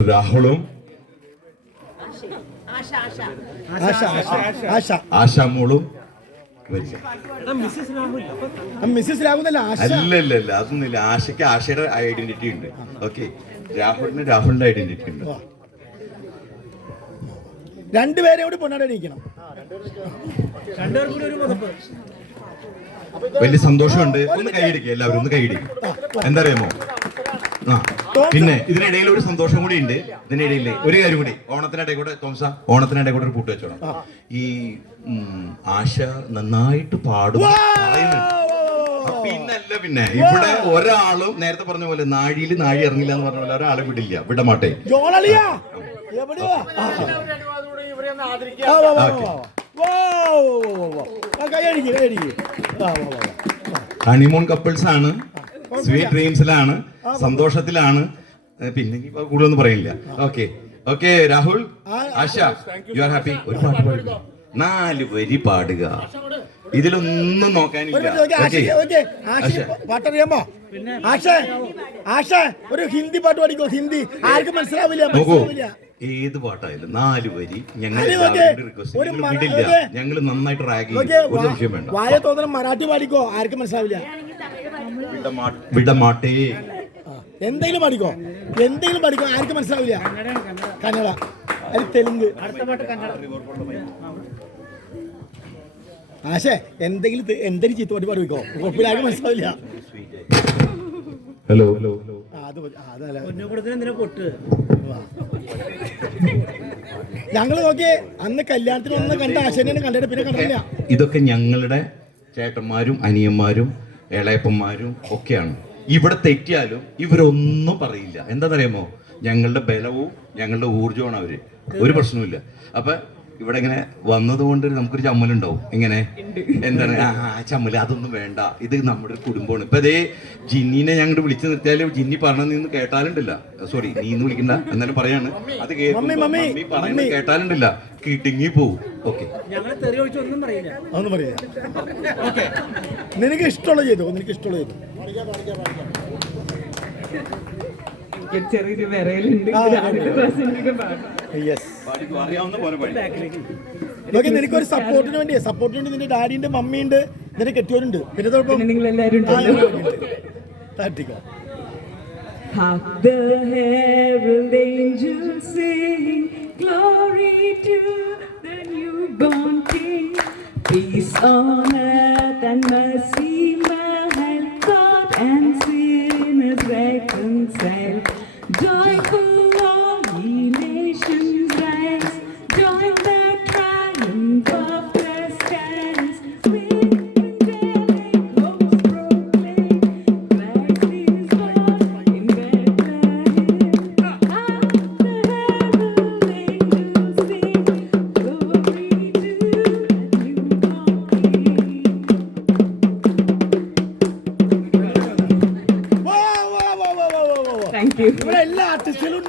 രാഹുലും ആശാമോളും മിസ്സിസ് രാഹുലല്ല അല്ലല്ല അതൊന്നുമില്ല. ആശയ്ക്ക് ആശയുടെ ഐഡന്റിറ്റി ഉണ്ട്. ഓക്കെ, രാഹുലിന് രാഹുലിന്റെ ഐഡന്റിറ്റി ഉണ്ട്. രണ്ടുപേരെ കൂടി പൊന്നാടിക്കണം. വലിയ സന്തോഷമുണ്ട്. ഒന്ന് കൈയിടിക്കുക, എല്ലാവരും ഒന്ന് കൈയിടിക്കും. എന്താ അറിയാമോ? ആ, പിന്നെ ഇതിനിടയിൽ ഒരു സന്തോഷം കൂടി ഉണ്ട്. ഇതിനിടയിൽ ഒരു കാര്യം കൂടി, ഓണത്തിനിടയിൽ കൂടെ ഓണത്തിനിടയിൽ കൂടെ ഒരു കൂട്ട് വെച്ചോളാം. ഈ ആശ നന്നായിട്ട് പാടും പിന്നല്ല. പിന്നെ ഇവിടെ ഒരാളും നേരത്തെ പറഞ്ഞ പോലെ നാഴിയിൽ നാഴി ഇറങ്ങില്ല എന്ന് പറഞ്ഞ പോലെ ഒരാളെ വിടില്ല, വിടമാട്ടെ. ഹണിമൂൺ കപ്പിൾസ് ആണ്, സ്വീറ്റ് ഡ്രീംസിലാണ്, സന്തോഷത്തിലാണ്. പിന്നെ കൂടുതലൊന്നും പറയില്ല. Okay okay, Rahul, Asha, you are happy. ഒരു പാട്ട് പാടുക, 4 വരി പാടുക, ഇതിലൊന്നും നോക്കാനില്ല. പാട്ടറിയാമോ? ആശ ഒരു ഹിന്ദി പാട്ട് പാടിക്കോ. ഹിന്ദി ആർക്കും മനസ്സിലാവില്ല. ഏത് പാട്ടായാലും 4 വരി ഞങ്ങൾ വിടില്ല. ഞങ്ങൾ നന്നായിട്ട് റാഗ് ചെയ്യും. ഒരു സംശയം വേണ്ട. വായ തോന്നണം മറാഠി പാടിക്കോ, ആർക്കും മനസ്സിലാവില്ല. വിടമാട്ടേ എന്തെങ്കിലും പാടിക്കോ, എന്തെങ്കിലും പാടിക്കോ, ആർക്കും മനസ്സിലാവില്ല. കന്നഡ, അത് തെലുങ്ക്. ആശേ എന്തെങ്കിലും ചീത്ത പാട്ട് പാടിക്കോ, ആർക്കും മനസ്സിലാവില്ല. ഹലോ ഞങ്ങള് നോക്കിയേ, അന്ന് കല്യാണത്തിന് ഒന്ന് കണ്ട ആശേനെ കണ്ടിട്ട് പിന്നെ കണ്ടില്ല. ഇതൊക്കെ ഞങ്ങളുടെ ചേട്ടന്മാരും അനിയന്മാരും ഇളയപ്പന്മാരും ഒക്കെയാണ്. ഇവിടെ തെറ്റിയാലും ഇവരൊന്നും പറയില്ല. എന്താണെന്നറിയാമോ? ഞങ്ങളുടെ ബലവും ഞങ്ങളുടെ ഊർജവുമാണ് അവര്. ഒരു പ്രശ്നവുമില്ല. അപ്പൊ ഇവിടെ ഇങ്ങനെ വന്നതുകൊണ്ട് നമുക്കൊരു ചമ്മലുണ്ടാവും. ഇങ്ങനെ എന്താണ് ചമ്മല്, അതൊന്നും വേണ്ട, ഇത് നമ്മുടെ ഒരു കുടുംബമാണ്. ഇപ്പൊ അതേ ജിന്നിനെ ഞങ്ങൾ വിളിച്ചു നിർത്തിയാലും ജിന്നി പറഞ്ഞ നിന്ന് കേട്ടാലുണ്ടല്ല, സോറി നീ ഇന്ന് വിളിക്കണ്ട എന്നാലും പറയാണ്, അത് പറയുന്നത് കേട്ടാലുണ്ടല്ല കിട്ടിങ്ങി പോവും. ഓക്കെ, ഒന്നും പറയാ. നിനക്ക് ഇഷ്ടമുള്ള ചെയ്തോ, നിനക്ക് ഇഷ്ടമുള്ള ചെയ്തു. ചെറിയൊരു വിറയലുണ്ട്. നിനക്കൊരു സപ്പോർട്ടിന് വേണ്ടിയാ, സപ്പോർട്ടിന് വേണ്ടി നിന്റെ ഡാഡിയുണ്ട്, മമ്മിയുണ്ട്, നിന്റെ കെട്ടിയവരുണ്ട്. പിന്നെ നിങ്ങൾ എല്ലാവരും തട്ടിക്കോ. Hark the herald angels sing, glory to the newborn King. Peace on earth and mercy, mild God and sinners reconciled. Joyful all ye nations rise, join the triumph of the skies. Swing angelic hosts proclaim, Christ is born in Bethlehem. Hark the herald angels sing, glory to the newborn King. Thank you. ഇവിടെ എല്ലാ ആർട്ടിസ്റ്റുകളും